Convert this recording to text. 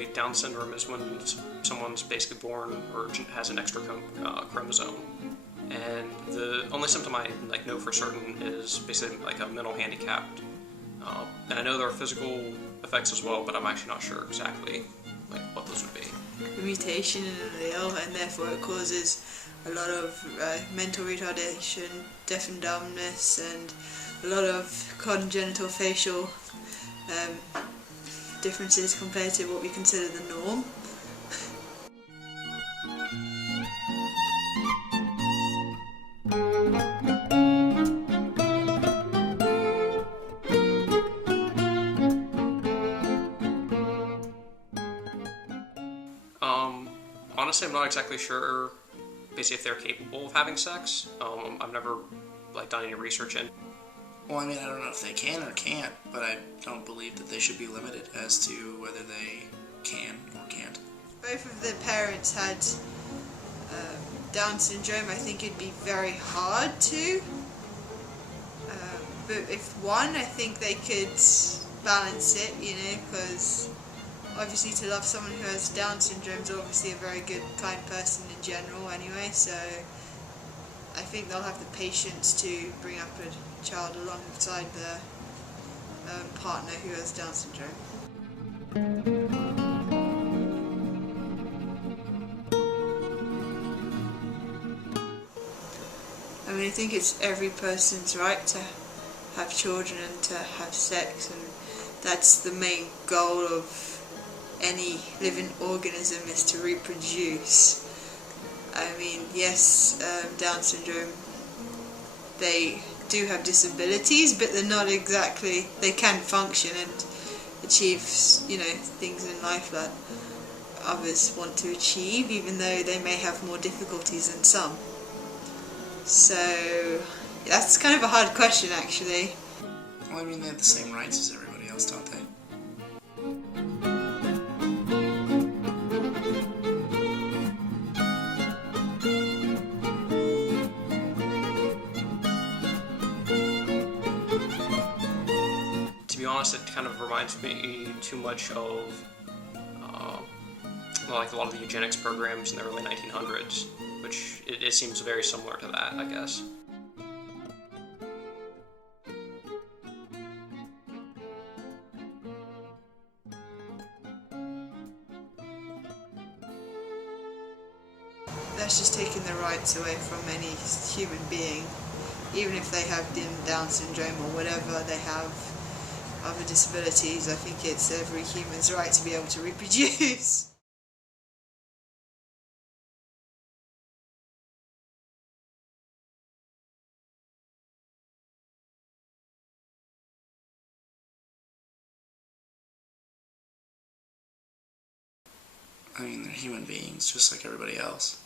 basically Down syndrome is when someone's basically born or has an extra chromosome. And the only symptom I know for certain is basically a mental handicap. And I know there are physical effects as well, but I'm actually not sure exactly what those would be. A mutation in an allele, and therefore it causes a lot of mental retardation, deaf and dumbness, and a lot of congenital facial differences compared to what we consider the norm. Honestly, I'm not exactly sure basically if they're capable of having sex. I've never done any research in. Well, I mean, I don't know if they can or can't, but I don't believe that they should be limited as to whether they can or can't. Both of the parents had Down syndrome. I think it'd be very hard to. But if one, I think they could balance it, because obviously to love someone who has Down syndrome is obviously a very good, kind person in general anyway, so I think they'll have the patience to bring up a child alongside the partner who has Down syndrome. I mean, I think it's every person's right to have children and to have sex, and that's the main goal of any living organism, is to reproduce. I mean, yes, Down syndrome, they do have disabilities, but they're not exactly, they can function and achieve, things in life that others want to achieve, even though they may have more difficulties than some. So, that's kind of a hard question, actually. Well, I mean, they have the same rights as everybody else, don't they? To be honest, it kind of reminds me too much of a lot of the eugenics programs in the early 1900s, which it seems very similar to that, I guess. That's just taking the rights away from any human being, even if they have Down syndrome or whatever they have, other disabilities. I think it's every human's right to be able to reproduce. I mean, they're human beings, just like everybody else.